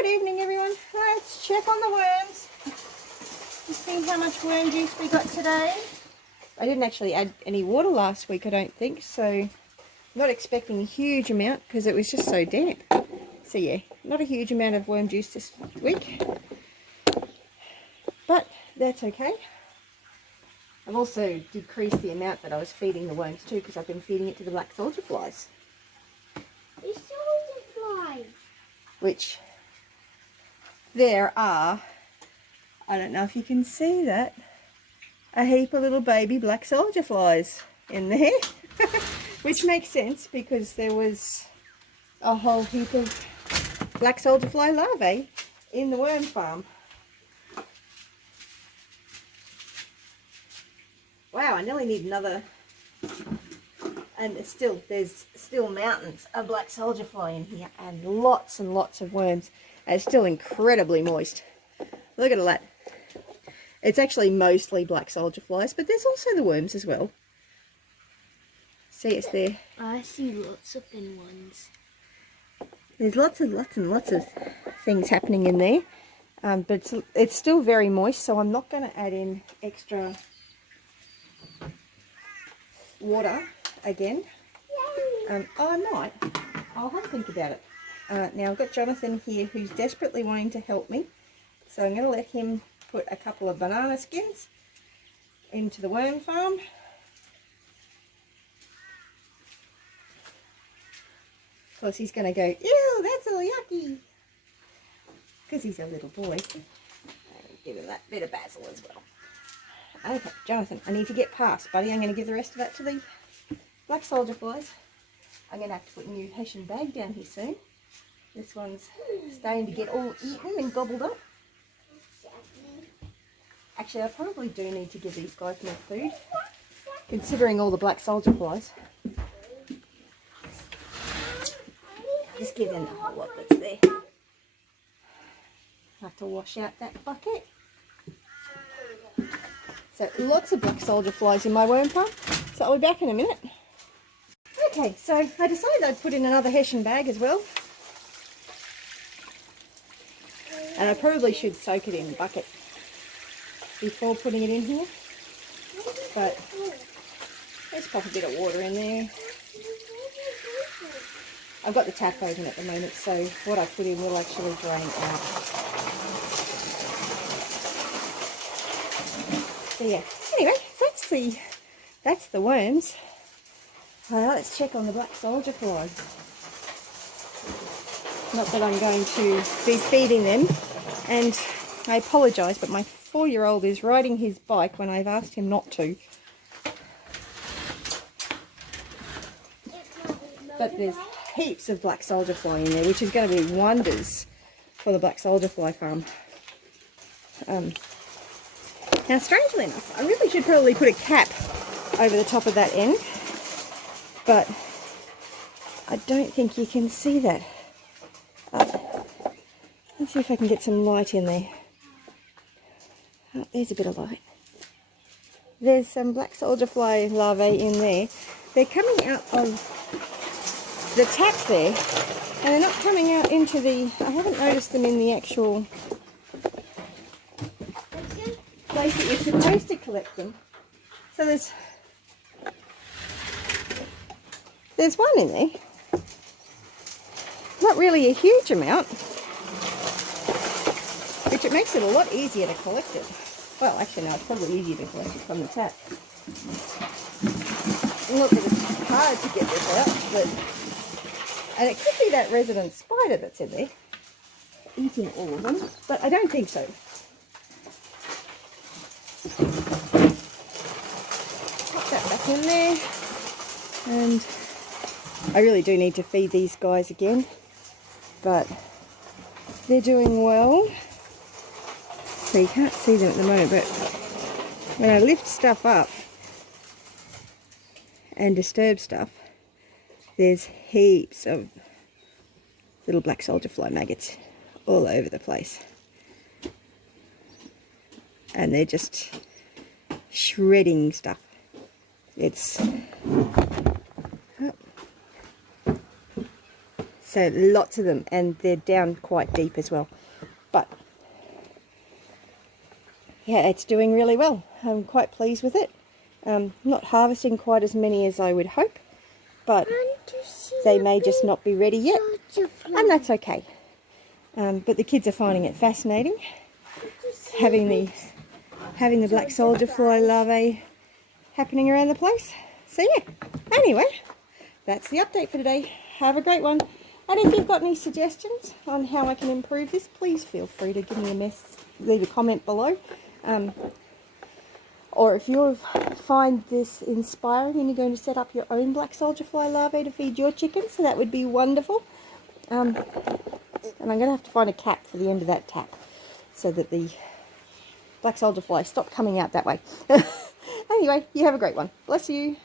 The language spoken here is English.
Good evening, everyone. Let's check on the worms. Let's see how much worm juice we got today. I didn't actually add any water last week, I don't think, so I'm not expecting a huge amount because it was just so damp. So yeah, not a huge amount of worm juice this week, but that's okay. I've also decreased the amount that I was feeding the worms too, because I've been feeding it to the black soldier flies. The soldier flies. Which there are, I don't know if you can see that, a heap of little baby black soldier flies in there. Which makes sense because there was a whole heap of black soldier fly larvae in the worm farm. Wow, I nearly need another. And there's still mountains of black soldier fly in here and lots of worms. And it's still incredibly moist. Look at all that. It's actually mostly black soldier flies, but there's also the worms as well. See, it's there. I see lots of thin ones. There's lots and lots of things happening in there. But it's still very moist, so I'm not going to add in extra water again. I might. I'll have a think about it. Now I've got Jonathan here who's desperately wanting to help me, so I'm going to let him put a couple of banana skins into the worm farm. Of course he's going to go, ew, that's all yucky, because he's a little boy. Give him that bit of basil as well. Okay, Jonathan, I need to get past, buddy. I'm going to give the rest of that to the black soldier flies. I'm going to have to put a new Hessian bag down here soon. This one's starting to get all eaten and gobbled up. Actually, I probably do need to give these guys more food, considering all the black soldier flies. Just give them the whole lot that's there. I have to wash out that bucket. So lots of black soldier flies in my worm farm. So I'll be back in a minute. Okay, so I decided I'd put in another Hessian bag as well. And I probably should soak it in a bucket before putting it in here. But let's pop a bit of water in there. I've got the tap open at the moment, so what I put in will actually drain out. So yeah, anyway, that's the worms. Let's check on the black soldier flies. Not that I'm going to be feeding them, and I apologise, but my 4-year-old is riding his bike when I've asked him not to. But there's heaps of black soldier fly in there, which is going to be wonders for the black soldier fly farm. Now, strangely enough, I really should probably put a cap over the top of that end, but I don't think you can see that. Let's see if I can get some light in there. Oh, there's a bit of light. There's some black soldier fly larvae in there. They're coming out of the tap there, and they're not coming out into the... I haven't noticed them in the actual place that you're supposed to collect them. So there's one in there. Not really a huge amount, which it makes it a lot easier to collect it. Well, actually no, it's probably easier to collect it from the tap. Not that it's hard to get this out, but... And it could be that resident spider that's in there, eating all of them, but I don't think so. Pop that back in there, and I really do need to feed these guys again, but they're doing well. So you can't see them at the moment, but when I lift stuff up and disturb stuff, there's heaps of little black soldier fly maggots all over the place. And they're just shredding stuff. It's So lots of them, and they're down quite deep as well. But yeah, it's doing really well. I'm quite pleased with it. Not harvesting quite as many as I would hope, but they may just not be ready yet, and that's okay. But the kids are finding it fascinating, having the black soldier fly larvae happening around the place. So yeah, anyway, that's the update for today. Have a great one. And if you've got any suggestions on how I can improve this, please feel free to give me a leave a comment below. Or if you find this inspiring and you're going to set up your own black soldier fly larvae to feed your chickens, so that would be wonderful. And I'm going to have to find a cap for the end of that tap so that the black soldier fly stop coming out that way. Anyway, you have a great one. Bless you.